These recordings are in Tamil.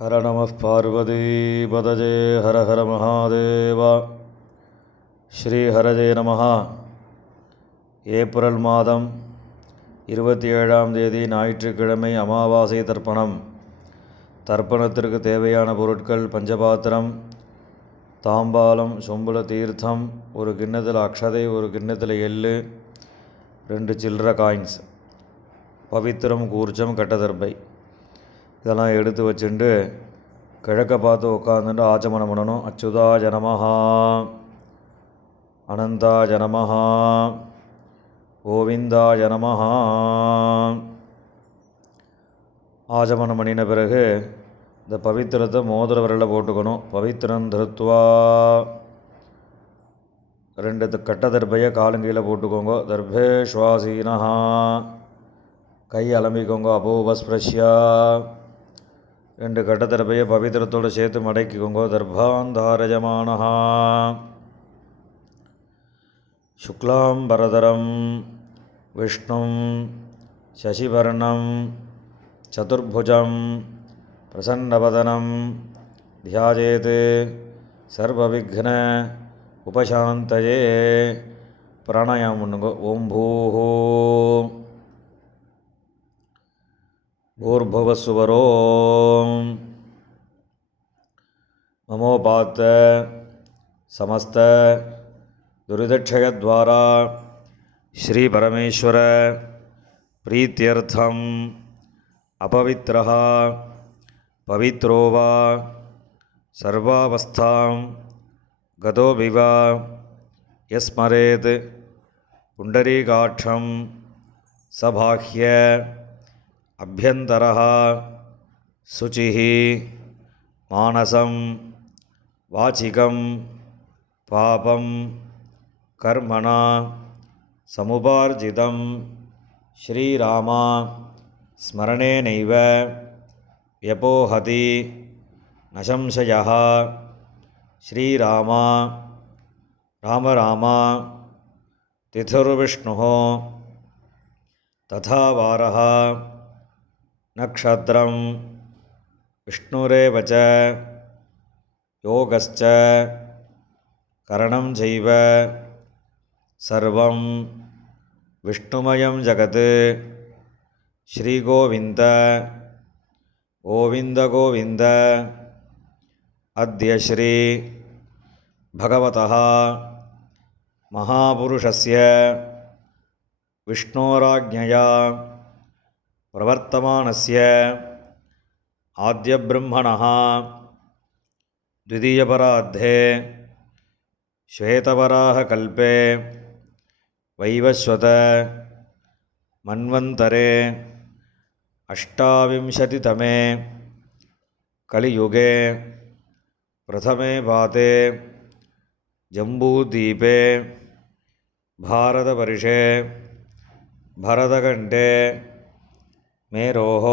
ஹர நம பார்வதி பதஜே ஹர ஹர மகாதேவா. ஸ்ரீ ஹரஜே நம. ஏப்ரல் மாதம் 27ஆம் தேதி ஞாயிற்றுக்கிழமை அமாவாசை தர்ப்பணம். தர்ப்பணத்திற்கு தேவையான பொருட்கள்: பஞ்சபாத்திரம், தாம்பாலம், சொம்புல தீர்த்தம், ஒரு கிண்ணத்தில் அக்ஷதை, ஒரு கிண்ணத்தில் எள்ளு, 2 சில்லற காயின்ஸ், பவித்திரம், கூர்ச்சம், கட்டதர்பை இதெல்லாம் எடுத்து வச்சுட்டு கிழக்க பார்த்து உட்காந்துட்டு ஆச்சமனம் பண்ணணும். அச்சுதா ஜனமஹா, அனந்தா ஜனமஹா, கோவிந்தா ஜனமஹா. ஆச்சமனம் பண்ணின பிறகு இந்த பவித்திரத்தை மோதிர விரலில் போட்டுக்கணும். பவித்திரம் திருத்வா 2 கட்டதர்பையை காலங்கீழே போட்டுக்கோங்க. தர்பே ஸ்வாசீனஹா, கை அலம்பிக்கோங்க. அபோபஸ்பிரஷ்யா 2 கட்டதர்பையை பவித்திரத்தோடு சேர்த்து மடக்கிக்கோங்க. தர்பாந்தாரஜமானஹா. சுக்லாம் பரதரம் விஷ்ணும் சசிவர்ணம் சதுர்புஜம் பிரசன்னவதனம் தியாஜேத் சர்வவிக்ன உபசாந்தயே. பிராணாயாமம் பண்ணுங்க. ஓம் பூஹோ भूर्भुवस्सुवरों ममोपात समस्त दुरिदक्षयद्वारा श्री परमेश्वर प्रीत्यर्थम अपवित्रः पवित्रो वा सर्वावस्थां गतो विवा यस्मरेत् पुण्डरीकाक्षं सबाह्य अभ्यंतरः शुचिः मानसं वाचिकं पापं कर्मणा समुपार्जितं श्रीराम स्मरणेनैव व्यपोहति न संशयः. श्रीराम राम राम तिथिर्विष्णुः तथा वारः नक्षत्रं विष्णुरेव च योगश्च करणं चैव सर्वं विष्णुमयं जगत्. श्रीगोविन्द गोविन्द गोविन्द. अद्य श्री भगवतः महापुरुषस्य विष्णोराज्ञया प्रवर्तमानस्य आद्यब्रह्मणः द्वितीयपरार्धे श्वेतवराहकल्पे वैवस्वत मन्वन्तरे अष्टाविंशतितमे कलियुगे प्रथमे पाते जम्बूद्वीपे भारतवर्षे भरतखण्डे मेरोः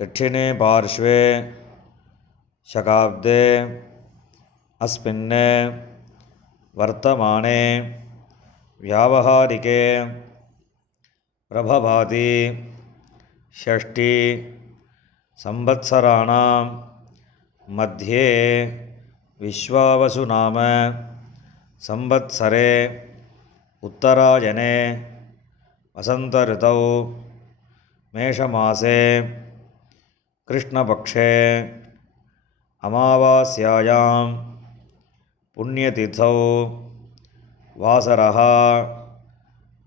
दक्षिणे पार्श्वे शकाब्दे अस्मिन् वर्तमाने व्यावहारिके प्रभभाति षष्ठी संवत्सराणां मध्ये विश्वावसु नाम संवत्सरे उत्तरायणे वसंत ऋतौ मेषमासे कृष्णपक्षे अमावास्यायां पुण्यतिथौ वासरः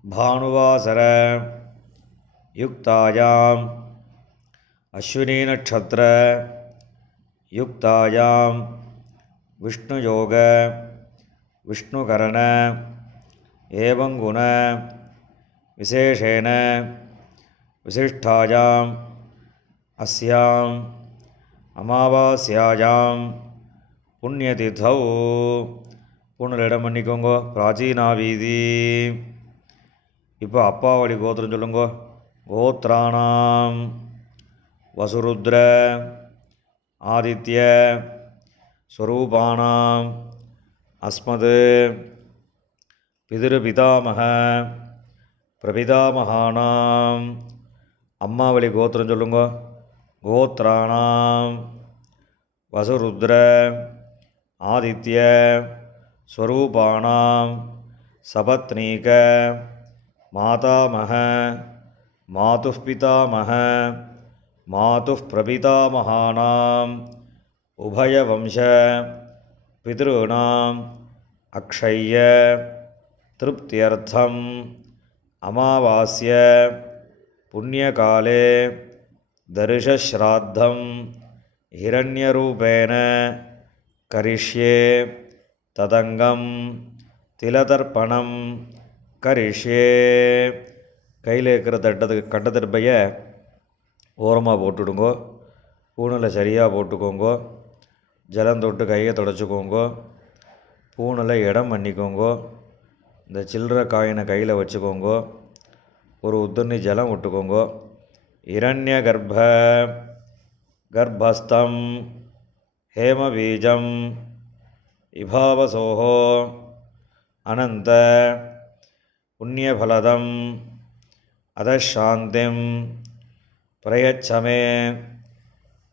भानुवासर युक्तायाम् अश्विनी नक्षत्र युक्तायां विष्णुयोग विष्णुकरण एवं गुण विशेषेण विशिष्टायाम् अस्याम् अमावास्यायां पुण्यतिथौ. பூர்ணலிடம் பண்ணிக்கோங்க. பிராச்சீனா வீதி. இப்போ அப்பாவளி கோத்திரம் சொல்லுங்க. கோத்ராணாம் வசுருத்ர ஆதித்ய ஸ்வரூபாணாம் அஸ்மத் பிதிருபிதாமக பிரபிதாமகானாம். அம்மாவளி கோத்திரம் சொல்லுங்க. கோத்ராணாம் வசுருத்ர ஆதித்ய ஸ்வரூபாணாம் சபத்னீக மாதாமக மாதுः பிதாமக மாதுः பிரபிதாமகானாம் உபயவம்ச பித்ருணாம் அக்ஷய்ய திருப்தியர்த்தம் அமாவாஸ்ய புண்ணியகாலே தரிசஸ்ராத்தம் ஹிரண்யரூபேண கரிஷ்யே ததங்கம் திலதர்ப்பணம் கரிஷ்யே. கையில் இருக்கிற கட்டத்தர்ப்பையை ஓரமாக போட்டுடுங்கோ. பூணில் சரியாக போட்டுக்கோங்கோ. ஜலம் தொட்டு கையை தொடச்சிக்கோங்கோ. பூணில் இடம் பண்ணிக்கோங்கோ. இந்த சில்லற காயினை கையில் வச்சுக்கோங்கோ. ஒரு உத்தரணி ஜலம் விட்டுக்கோங்கோ. இரண்ய கர்ப்பஸ்தம் ஹேமபீஜம் இபாவசோஹோ அனந்த புண்ணியபலதம் அதசாந்திம் பிரயச்சமே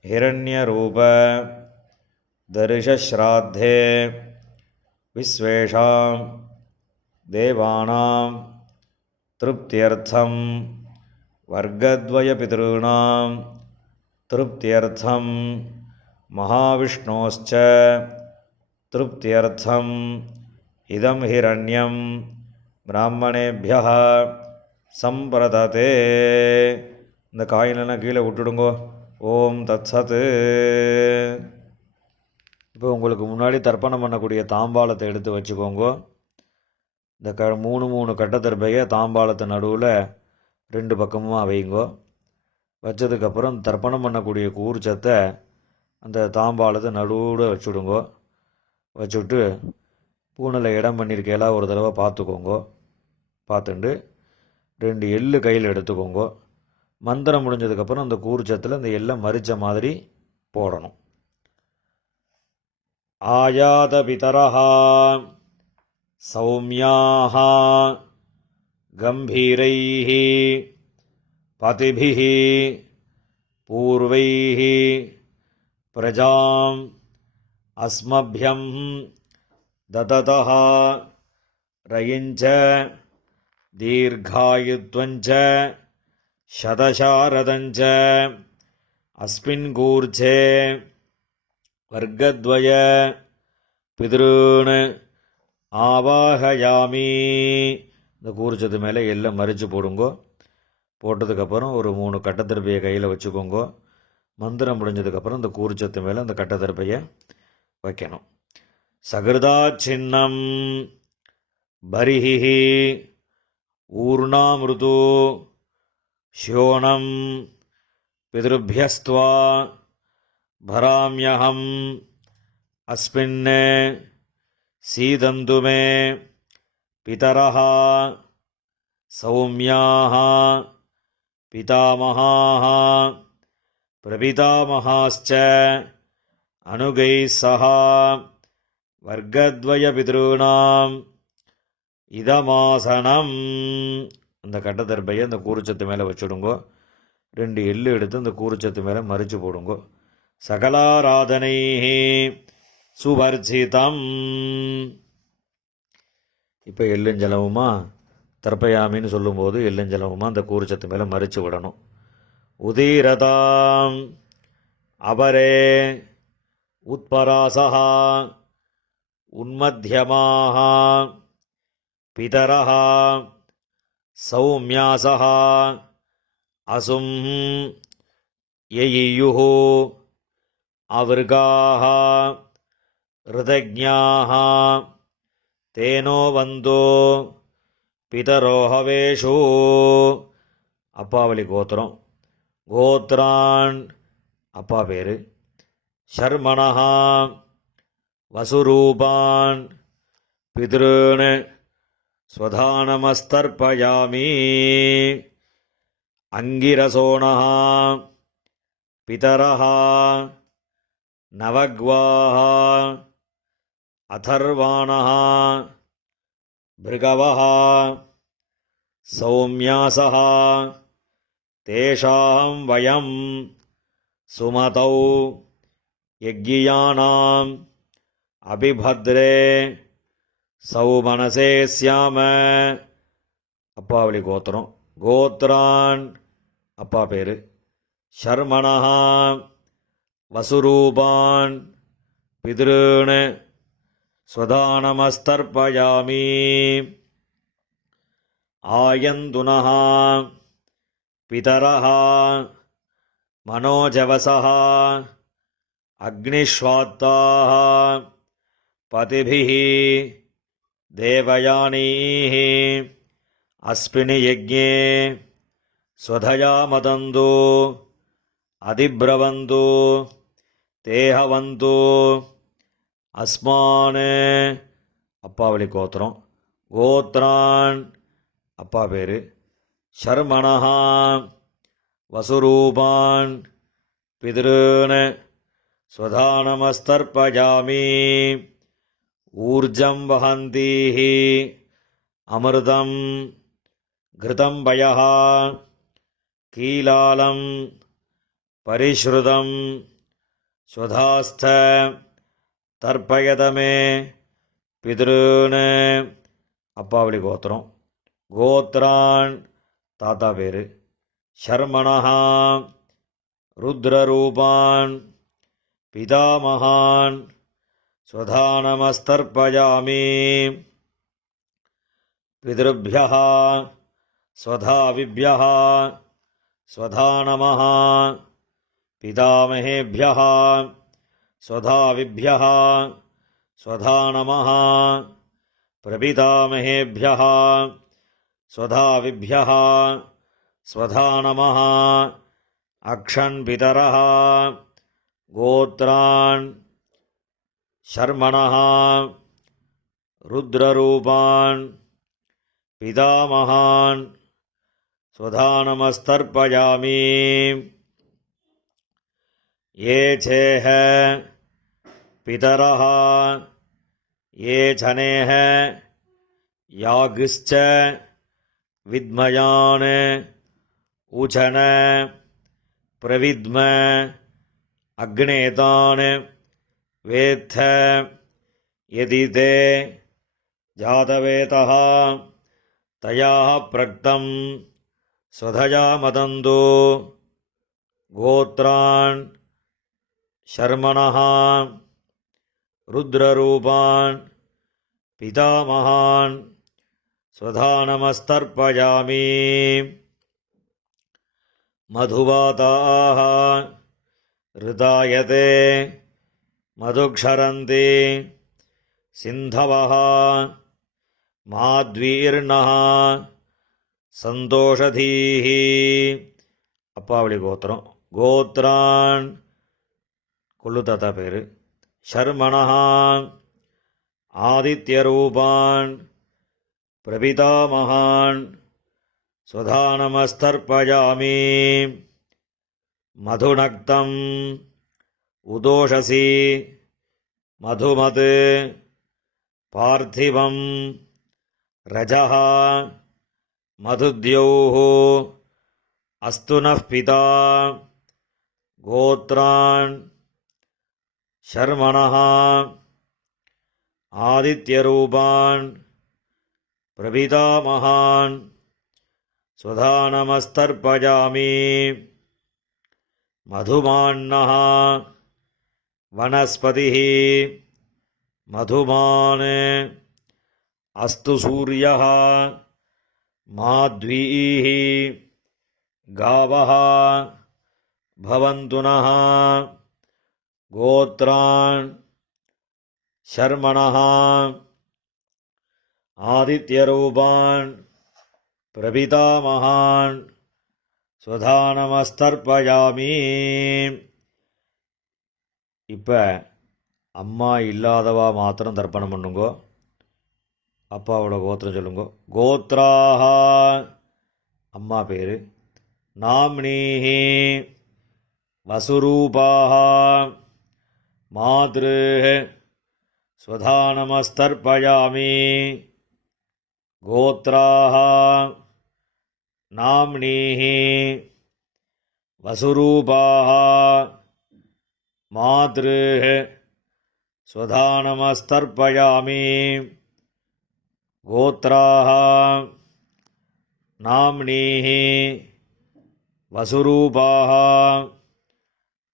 ஹிரண்யரூப தரிசஸ்ராத்தே விஸ்வேஷாம் தேவானாம் திருப்தியர்த்தம் வர்க்கத்வய பித்ருணாம் திருப்தியர்த்தம் மகாவிஷ்ணோஸ்ச திருப்தியர்த்தம் இதம் ஹிரண்யம் பிராமணேபியः சம்பிரததே. இந்த காயினெல்லாம் கீழே விட்டுடுங்கோ. ஓம் தத்சத். இப்போ உங்களுக்கு முன்னாடி தர்ப்பணம் பண்ணக்கூடிய தாம்பாளத்தை எடுத்து வச்சுக்கோங்கோ. இந்த மூணு கட்டத்தர்ப்பையை தாம்பாளத்து நடுவில் 2 பக்கமும் வைங்கோ. வச்சதுக்கப்புறம் தர்ப்பணம் பண்ணக்கூடிய கூர்ச்சத்தை அந்த தாம்பாளத்தை நடுவில் வச்சுடுங்கோ. வச்சுட்டு பூனில் இடம் பண்ணியிருக்கையெல்லாம் ஒரு தடவை பார்த்துக்கோங்கோ. பார்த்துட்டு 2 எள்ளு கையில் எடுத்துக்கோங்கோ. மந்திரம் முடிஞ்சதுக்கப்புறம் அந்த கூர்ச்சத்தில் அந்த எல்லை மறித்த மாதிரி போடணும். ஆயாத பிதரஹா சௌமியாக கம்பீரைः பதிபிः பூர்வைः பிரஜாம் அஸ்மப்யம் தததः ரயிஞ்ச தீர்காயுத்வஞ்ச சதசாரதஞ்ச அஸ்மின் கூர்ச்சே வர்க்கத்வய பித்ருன் ஆவாஹயாமி. இந்த கூர்ச்சத்து மேலே எல்லாம் மறித்து போடுங்கோ. போட்டதுக்கப்புறம் ஒரு 3 கட்டத்தர்ப்பையை கையில் வச்சுக்கோங்கோ. மந்திரம் முடிஞ்சதுக்கப்புறம் இந்த கூர்ச்சத்து மேலே அந்த கட்டத்தர்ப்பையை வைக்கணும். சகிருதா சின்னம் பரிஹி ஊர்ணாமிருது ஷியோனம் பிதృभ्यस्त्वा भराम्यहम् अस्मिन् सीदन्तु मे पितरः सौम्याः पितामहाः प्रपितामहाश्च अनुगैः सह वर्गद्वयपितॄणाम् இதமாசனம். அந்த கட்டத்தர்ப்பையை அந்த கூர்ச்சத்து மேலே வச்சுடுங்கோ. 2 எள்ளு எடுத்து அந்த கூர்ச்சத்து மேலே மறித்து போடுங்கோ. சகலாராதனை சுவர்ச்சிதம். இப்போ எள்ளுஞ்சலவுமா தர்ப்பயாமின்னு சொல்லும்போது எள்ளுஞ்சலவுமா அந்த கூர்ச்சத்து மேலே மறித்து விடணும். உதீரதாம் அபரே உத்பராசா உன்மத்தியமாக பிதரः சௌமியாசः அசும் யயியுः அவர்காः ருதஜ்ஞாः தேனோ வந்தோ பிதரோ ஹவேஷு. அப்பாவளி கோத்திரம். கோத்ரான் அப்பா பேர். ஷர்மணः வசுரூபான் பித்ருன் ஸ்வதானமஸ்தர்ப்பயாமி. அங்கிரசோணः பிதரः நவக்வாः அதர்வாணः பிருகவः சௌமியாசः தேஷாம் வயம் சுமதௌ யக்ஞியானாம் அபிபத்ரே சௌமனசே ஸ்யாம. அப்பாவளி கோத்திரம். கோத்ரான் அப்பா பேர். ஷர்மணஹா வசுரூபான் பித்ருன் ஸ்வதானமஸ்தர்ப்பயாமி. ஆயந்துனஹ பிதரஹ மனோஜவசஹ அக்னிஷ்வாத்தாஹ பதிபிஹ தேவயானீஹ அஸ்மினி யஜ்ஞே ஸ்வதயா மதந்து அதிப்ரவந்து தேஹவந்து அஸ்மான். அப்பாவளி கோத்திரம். கோத்ரான் அப்பா பேர். ஷர்மணஹா வசுரூபான் பித்ருன் ஸ்வதானமஸ்தர்ப்பயாமி. ஊர்ஜம் வஹந்தீஹ அமிர்தம் கிருதம் பயஹ கீலாலம் பரிஷ்ருதம் ஸ்வதாஸ்த தர்ப்பயதமே பித்ருன். அப்பாவளி கோத்திரம். கோத்ரான் தாத்தா பேர். ஷர்மணஹா ருத்ரரூபான் பிதாமகான் ஸ்வதானமஸ்தர்ப்பயாமி. பித்ருभ्यः ஸ்வதாவிभ्यः ஸ்வதானமः. பிதாமகேभ्यः ஸ்வதாவிभ्यः ஸ்வதானமः. பிரபிதாமகேभ्यः ஸ்வதாவிभ्यः ஸ்வதானமः. அக்ஷன் பிதரः. கோத்ரான் ஷர்மணஹா ருத்ரரூபான் பிதாமகான் ஸ்வதானமஸ்தர்ப்பயாமி. ये चेह पितरः ये जनेह यागिश्च विद्मयान् उचन प्रविद्म अग्नेतान् वेत्थ यदि ते जातवेतः तया प्रक्तं स्वधया मदन्तु. गोत्रान् ஷர்மணஹ ருத்ரரூபான் பிதாமகான் ஸ்வதானமஸ்தர்ப்பயாமி. மதுவாதாஹ ரிதாயதே மதுக்ஷரந்தி சிந்தவஹ மாத்வீர்ணஹ சந்தோஷதீஹ. அப்பாவளி கோத்திரம். கோத்ரான் கொள்ளு தாத்தா பேர். ஷர்மணஹா ஆதித்யரூபான் பிரபிதாமகான் ஸ்வதானமஸ்தர்ப்பயாமி. மதுநக்தம் உதோஷசி மதுமத் பார்த்திவம் ரஜஹ மதுத்யௌः அஸ்து நः பிதா. கோத்ரான் ஷர்மணஹா ஆதித்யரூபான் பிரபிதாமகான் ஸ்வதானமஸ்தர்ப்பயாமி. மதுமான்னஹ வனஸ்பதிः மதுமான் அஸ்து சூரியः மாத்வீः காவः பவந்து நः. கோத்ரான் ஷர்மணஹ ஆதித்யரூபான் பிரபிதாமகான் ஸ்வதானமஸ்தர்ப்பயாமி. இப்போ அம்மா இல்லாதவா மாத்திரம் தர்ப்பணம் பண்ணுங்கோ. அப்பாவோட கோத்திரம் சொல்லுங்கோ. கோத்ராஹ அம்மா பேர். நாம்னீஹி வசுரூபாஹ மாத்ருஹ ஸ்வதானமஸ்தர்ப்பயாமி. கோத்ராஹ நாம்னீஹ வசுரூபாஹ மாத்ருஹ் ஸ்வதானமஸ்தர்ப்பயாமி. கோத்ராः நாம்னீः வசுரூபாः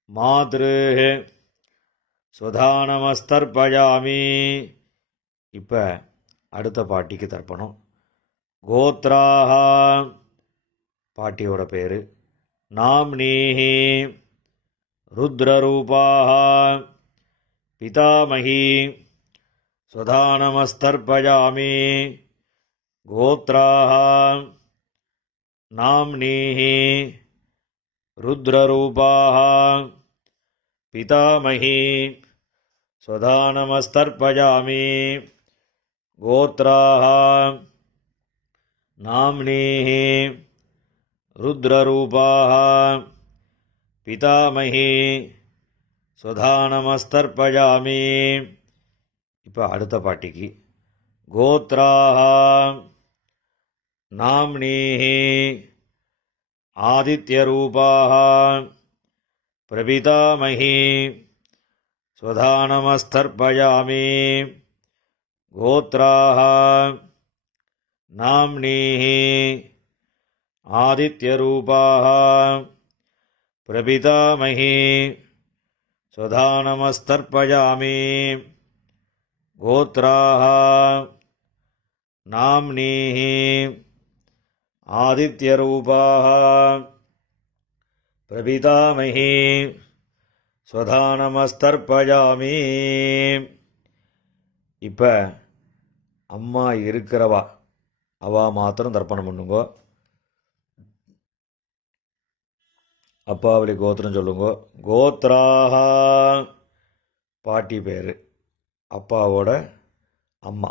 மாத்ருஹ் ஸ்வதானமஸ்தர்ப்பயாமி. இப்போ அடுத்த பாட்டிக்கு தர்ப்பணம். கோத்ராः பாட்டியோட பேர். நாம்னீஹி ருத்ரரூபாः பிதாமகி ஸ்வதானமஸ்தர்ப்பயாமி. கோத்ராः நாம்னீஹி ருத்ரரூபாः பிதாமகி ஸ்வதானமஸ்தர்ப்பயாமி. கோத்ராः நாம்னீஹி ருத்ரரூபாः பிதாமகி ஸ்வதானமஸ்தர்ப்பயாமி. இப்போ அடுத்த பாட்டிக்கு. கோத்ராः நாம்னீஹி ஆதித்யரூபாः பிரபிதாமகி ஸ்வதானமஸ்தர்ப்பயாமி. கோத்ராः நாம்னீஹி ஆதித்யரூபாः பிரபிதாமகி ஸ்வதானமஸ்தர்ப்பயாமி. கோத்ராः நாம்னீஹி ஆதித்யரூபாः பிரபிதாமகி ஸ்வதானமஸ்தர்ப்பயாமி. இப்போ அம்மா இருக்கிறவா அவா மாத்திரம் தர்ப்பணம் பண்ணுங்க. அப்பாவளி கோத்திரம் சொல்லுங்க. கோத்ராः பாட்டி பேர், அப்பாவோட அம்மா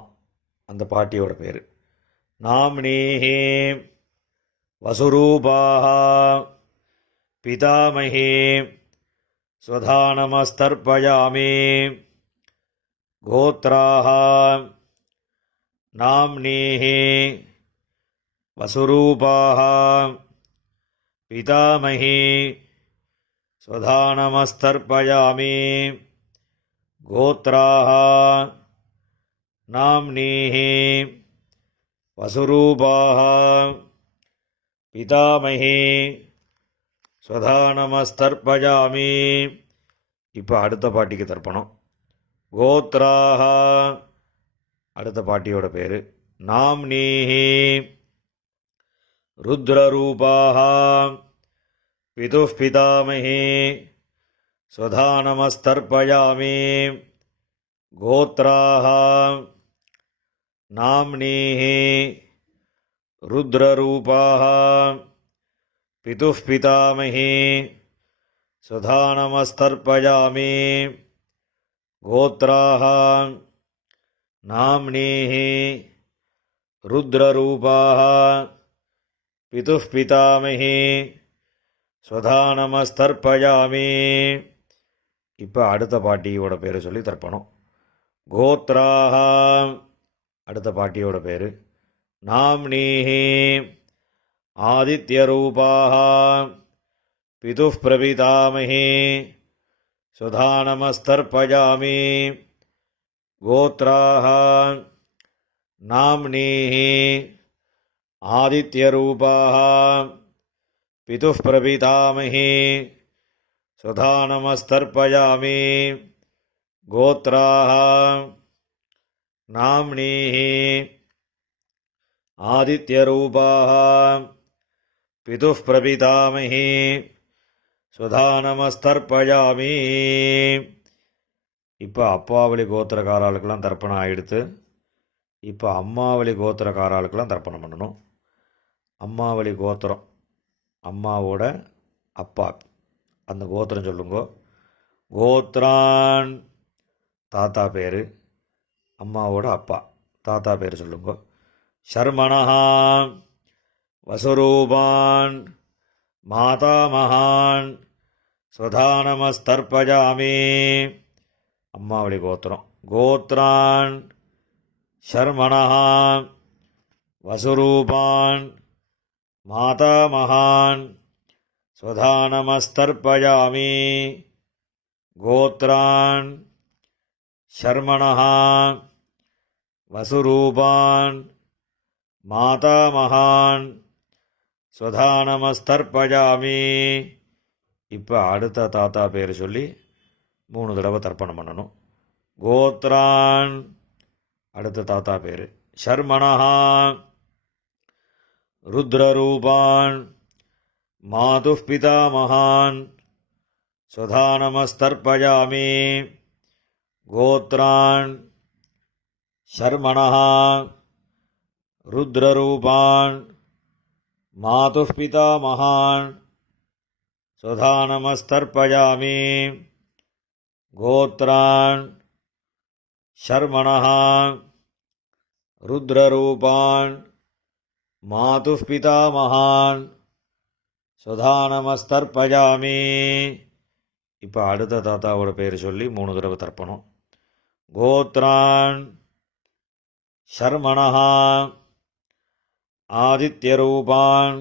அந்த பாட்டியோட பேர். நாம்னீஹி வசுரூபாः பிதாமகி ஸ்வதானமஸ்தர்ப்பயாமி. கோத்ராः நாம்னீஹி வசுரூபாः பிதாமகி ஸ்வதானமஸ்தர்ப்பயாமி. கோத்ராः நாம்னீஹி வசுரூபாः பிதாமகி ஸ்வதானமஸ்தர்ப்பயாமி. இப்போ அடுத்த பாட்டிக்கு தர்ப்பணம். கோத்ராः அடுத்த பாட்டியோட பேர். நாம்னீஹி ருத்ரரூபாः பிதுः பிதாமகி ஸ்வதானமஸ்தர்ப்பயாமி. கோத்ராः நாம்னீஹி ருத்ரரூபாः பிதுः பிதாமகி ஸ்வதானமஸ்தர்ப்பயாமி. கோத்ராः நாம்னீஹி ருத்ரரூபாः பிதுः பிதாமகி ஸ்வதானமஸ்தர்ப்பயாமி. இப்போ அடுத்த பாட்டியோட பேர் சொல்லி தர்ப்பணம். கோத்ராः அடுத்த பாட்டியோட பேர். நாம்னீஹி ஆதித்யரூபாः பிதுः பிரபிதாமகி ஸ்வதானமஸ்தர்ப்பயாமி. கோத்ராः நாம்னீஹி ஆதித்யரூபாः பிதுः பிரபிதாமகி ஸ்வதானமஸ்தர்ப்பயாமி. கோத்ராः நாம்னீஹி ஆதித்யரூபாः பிதுः பிரபிதாமகி ஸ்வதானமஸ்தர்ப்பயாமி. இப்போ அப்பாவளி கோத்திரக்காராளுக்கெல்லாம் தர்ப்பணம் ஆகிடுத்து. இப்போ அம்மாவளி கோத்திரக்காராளுக்கெல்லாம் தர்ப்பணம் பண்ணணும். அம்மாவளி கோத்திரம் அம்மாவோட அப்பா அந்த கோத்திரம் சொல்லுங்க. கோத்ரான் தாத்தா பேர், அம்மாவோட அப்பா தாத்தா பேர் சொல்லுங்க. ஷர்மணஹா வசுரூபான் மாதாமகான் ஸ்வதானமஸ்தர்ப்பயாமி. அம்மாவளி கோத்திரம். கோத்ரான் ஷர்மணஹா வசுரூபான் மாதாமகான் ஸ்வதானமஸ்தர்ப்பயாமி. கோத்ரான் ஷர்மணः வசுரூபான் மாதாமகான் ஸ்வதானமஸ்தர்ப்பயாமி. இப்போ அடுத்த தாத்தா பேர் சொல்லி 3 தடவை தர்ப்பணம் பண்ணணும். கோத்ரான் அடுத்த தாத்தா பேர், ஷர்மணः ருத்ரரூபான் மாதுः பிதாமகான் ஸ்வதானமஸ்தர்ப்பயாமி. கோத்ரான் ஷர்மணः ருத்ரரூபான் மாதுः பிதாமகான் ஸ்வதானமஸ்தர்ப்பயாமி. கோத்ரான் ஷர்மணः ருத்ரரூபான் மாதுः பிதாமகான் ஸ்வதானமஸ்தர்ப்பயாமி. இப்போ அடுத்த தாத்தாவோட பேர் சொல்லி 3 தடவை தர்ப்பணம். கோத்ரான் ஷர்மணः ஆதித்யரூபான்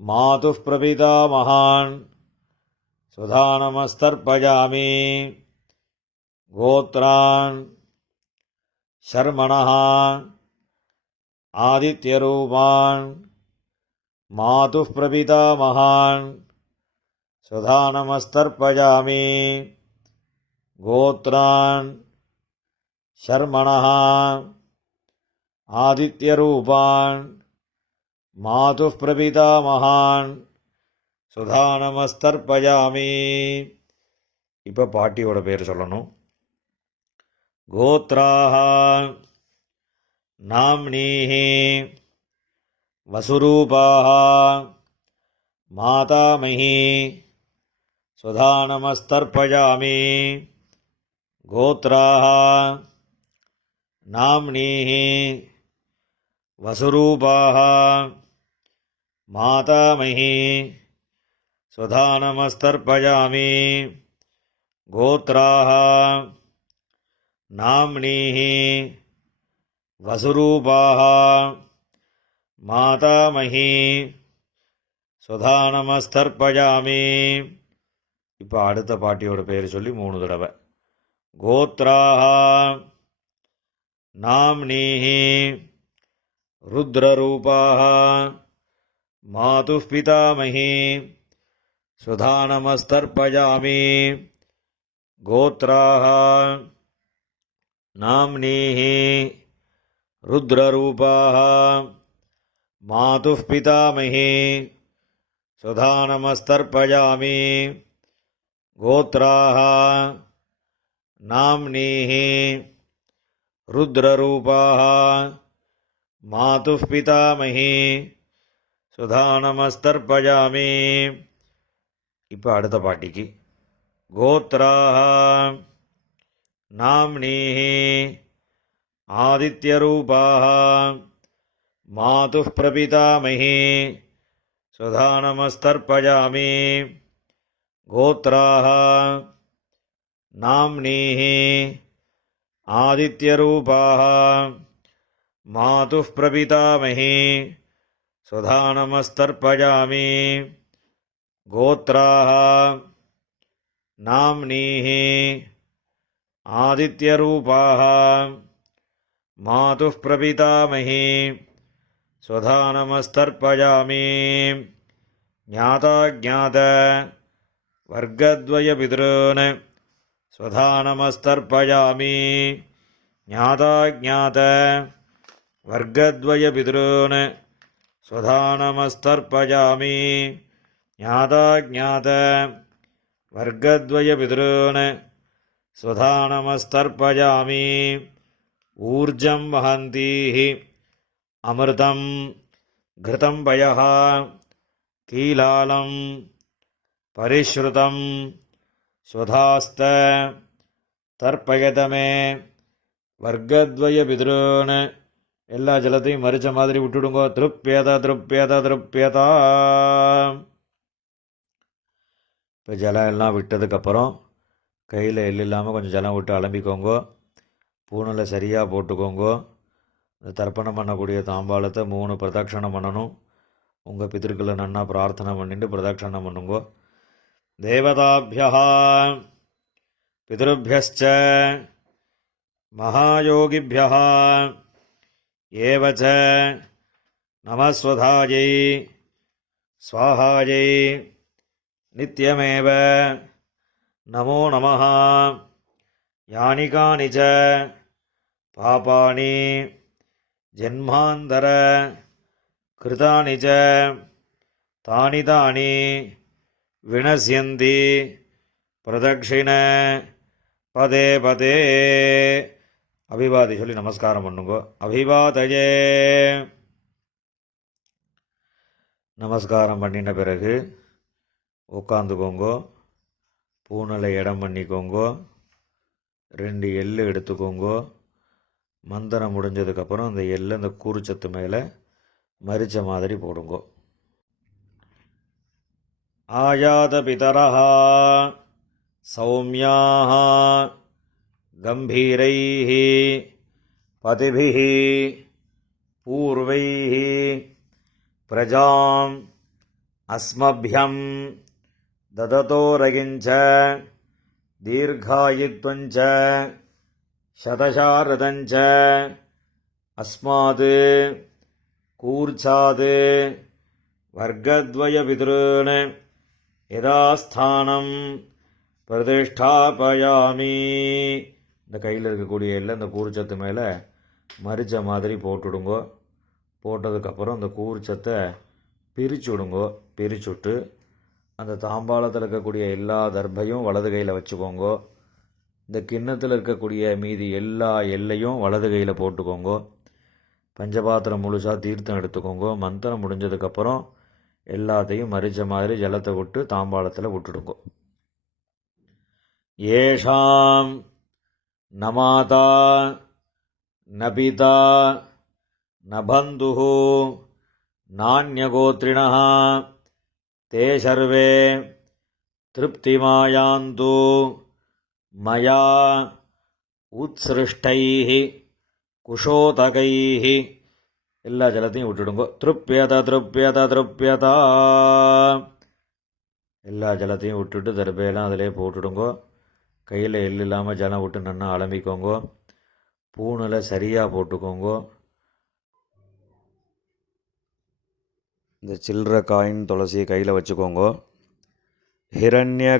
மாதுः பிரபிதாமகான் ஸ்வதானமஸ்தர்ப்பயாமி. கோத்ரான் ஷர்மணः ஆதித்யரூபான் மாதுः பிரபிதாமகான் ஸ்வதானமஸ்தர்ப்பயாமி. கோத்ரான் ஷர்மணः ஆதித்யரூபான் மாதுः பிரபிதாமகான் ஸ்வதானமஸ்தர்ப்பயாமி. இப்போ பாட்டியோட பேர் சொல்லணும். கோத்ராः நாம்னீः வசுரூபாः மாதாமஹி ஸ்வதானமஸ்தர்ப்பயாமி. கோத்ராः நாம்னீः வசுரூபாः மாதாமஹி ஸ்வதானமஸ்தர்ப்பயாமி. கோத்ராः நாம்னீः வசுரூபாः மாதாமஹி ஸ்வதானமஸ்தர்ப்பயாமி. இப்போ அடுத்த பாட்டியோட பேர் சொல்லி 3 தடவை. கோத்ராः நாம்னீः ருத்ரரூபாः மாதுः பிதாமஹி ஸ்வதானமஸ்தர்ப்பயாமி. கோத்ராः நாம்னீः ருத்ரரூபாः மாதுः பிதாமஹி ஸ்வதானமஸ்தர்ப்பயாமி. கோத்ராः நாம்னீः ருத்ரரூபாः மாதுः பிதாமஹி ஸ்வதானமஸ்தர்ப்பயாமி. இப்போ அடுத்த பாட்டிக்கு. கோத்ராः நாம்னீः ஆதித்யரூபாः மாதுः பிரபிதாமஹி ஸ்வதானமஸ்தர்ப்பயாமி. கோத்ராः நாம்னீः ஆதித்யரூபாः மாதுः பிரபிதாமஹி ஸ்வதானமஸ்தர்ப்பயாமி. கோத்ராः நாம்னீः ஆதித்யரூபாः மாதுः பிரபிதாமஹி ஸ்வதானமஸ்தர்ப்பயாமி. ஞாதாஜ்ஞாத வர்க்கத்வயபிதॄன் ஸ்வதானமஸ்தர்ப்பயாமி. ஞாதாஜ்ஞாத வர்க்கத்வயபிதॄன் ஸ்வதானமஸ்தர்ப்பயாமி. ஞாதாஜ்ஞாத வர்க்கத்வயபிதॄன் ஸ்வதானமஸ்தர்ப்பயாமி. ஊர்ஜம் வஹந்தீः அமிர்தம் घृतं पयः कीलालं परिश्रुतं स्वधास्त தர்ப்பயதமே வர்க்கத்வய பித்ருன்னு எல்லா ஜலத்தையும் மறிச்ச மாதிரி விட்டுடுங்கோ. திருப்பியதா திருப்பியதா திருப்பியதா. இப்போ ஜலம் எல்லாம் விட்டதுக்கப்புறம் கையில் எள்ளு இல்லாமல் கொஞ்சம் ஜலம் விட்டு அலம்பிக்கோங்கோ. பூனில் சரியாக போட்டுக்கோங்கோ. இந்த தர்ப்பணம் பண்ணக்கூடிய தாம்பாளத்தை 3 பிரதட்சணம் பண்ணணும். உங்கள் பித்திருக்களை நன்னா பிரார்த்தனை பண்ணிட்டு பிரதட்சணம் பண்ணுங்கோ. தேவதாபியா பிதருभ्यश्च महायोगिभ्यः एव च नमस्वधायै स्वाहायै नित्यमेव नमो नमः। यानि कानि च पापानि जन्मान्तर कृतानि च तानि तानि विनश्यन्ति பிரதட்சிண பதே பதே. அபிவாதி சொல்லி நமஸ்காரம் பண்ணுங்கோ. அபிவாதயே. நமஸ்காரம் பண்ணின பிறகு உட்காந்துக்கோங்கோ. பூனலை இடம் பண்ணிக்கோங்கோ. 2 எள்ளு எடுத்துக்கோங்கோ. மந்திரம் முடிஞ்சதுக்கப்புறம் அந்த எள்ளு அந்த கூறுச்சத்து மேலே மரிச்ச மாதிரி போடுங்கோ. ஆயாத பிதரஹா சௌமியாः கம்பீரைः பதிபிः பூர்வைः பிரஜாம் அஸ்மப்யம் தததோரகிஞ்ச தீர்காயித்வஞ்ச சதசாரதஞ்ச அஸ்மாத் கூர்ச்சாத் வர்க்கத்வய பித்ருன் யதாஸ்தானம் பிரதிஷ்டாபயாமி. இந்த கையில் இருக்கக்கூடிய எல்லாம் இந்த கூர்ச்சத்து மேலே மரிச்ச மாதிரி போட்டுடுங்கோ. போட்டதுக்கப்புறம் அந்த கூர்ச்சத்தை பிரித்து விடுங்கோ. பிரிச்சுட்டு அந்த தாம்பாளத்தில் இருக்கக்கூடிய எல்லா தர்பையும் வலது கையில் வச்சுக்கோங்கோ. இந்த கிண்ணத்தில் இருக்கக்கூடிய மீதி எல்லா எல்லையும் வலது கையில் போட்டுக்கோங்கோ. பஞ்சபாத்திரம் முழுசாக தீர்த்தம் எடுத்துக்கோங்கோ. மந்திரம் முடிஞ்சதுக்கப்புறம் எல்லாத்தையும் மரிச்ச மாதிரி ஜலத்தை விட்டு தாம்பாளத்தில் விட்டுடுங்கோ. ஏஷாம் ந மாதா ந பிதா ந பந்துः நான்யகோத்ரிணः தே சர்வே திருப்திமாயாந்து மயா உத்ஸ்ருஷ்டைः குஷோதகைः. எல்லா ஜலத்தையும் விட்டுடுங்கோ. திருப்யத திருப்யத திருப்யதா. எல்லா ஜலத்தையும் விட்டுட்டு தர்பையெல்லாம் அதிலே போட்டுடுங்கோ. கையில் எள்ளு இல்லாமல் ஜலம் விட்டு நல்லா அலம்பிக்கோங்கோ. பூனலை சரியாக போட்டுக்கோங்கோ. இந்த சில்லற காயின் துளசியை கையில் வச்சுக்கோங்கோ. ஹிரண்ய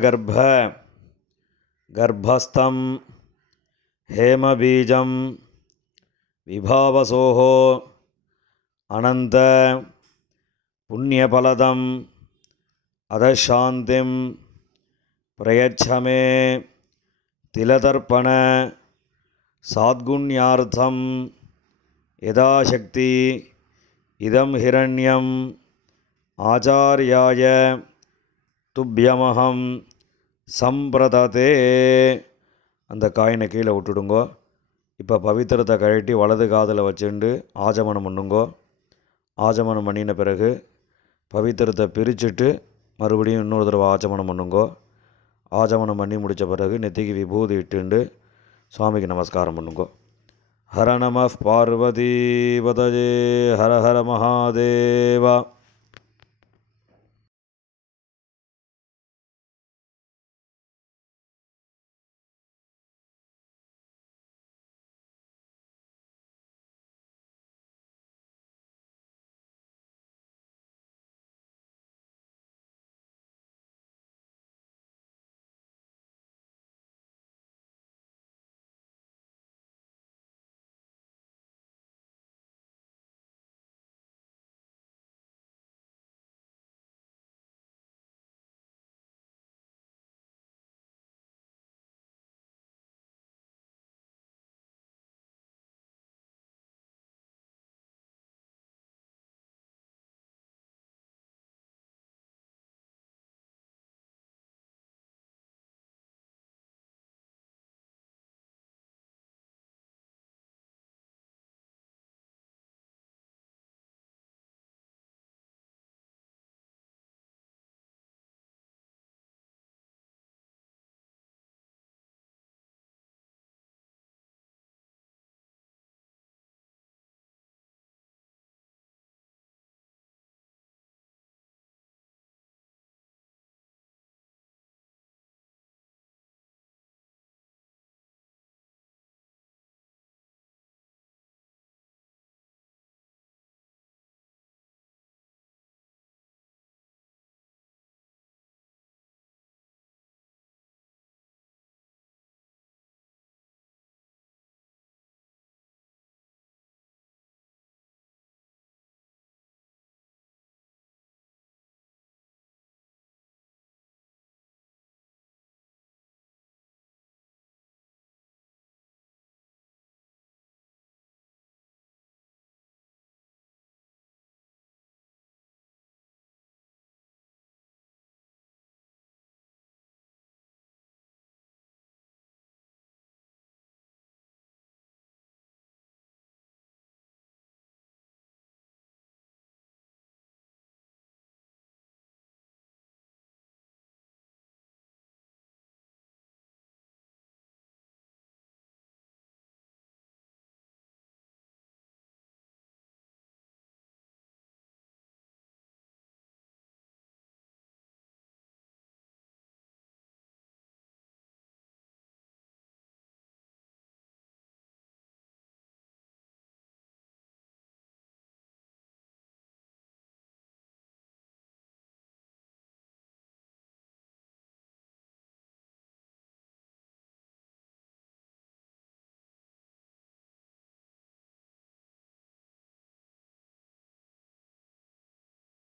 கர்ப்பஸ்தம் ஹேமபீஜம் விபாவசோஹோ அனந்த புண்ணியபலதம் அதசாந்திம் பிரயச்சமே திலதர்ப்பண சாத்குண்யார்த்தம் யதாசக்தி இதம் ஹிரண்யம் ஆச்சார்யாய துப்யமஹம் சம்பிரததே. அந்த காயினை கீழே விட்டுடுங்கோ. இப்போ பவித்திரத்தை கழட்டி வலது காதில் வச்சுண்டு ஆஜமனம் பண்ணுங்கோ. ஆஜமனம் பண்ணின பிறகு பவித்திரத்தை பிரிச்சுட்டு மறுபடியும் இன்னொரு தடவை ஆச்சமனம் பண்ணுங்கோ. ஆச்சமனம் பண்ணி முடித்த பிறகு நெத்திக்கு விபூதி இட்டுண்டு சுவாமிக்கு நமஸ்காரம் பண்ணுங்கோ. ஹர நம பார்வதி பதஜே ஹர ஹர மகாதேவா.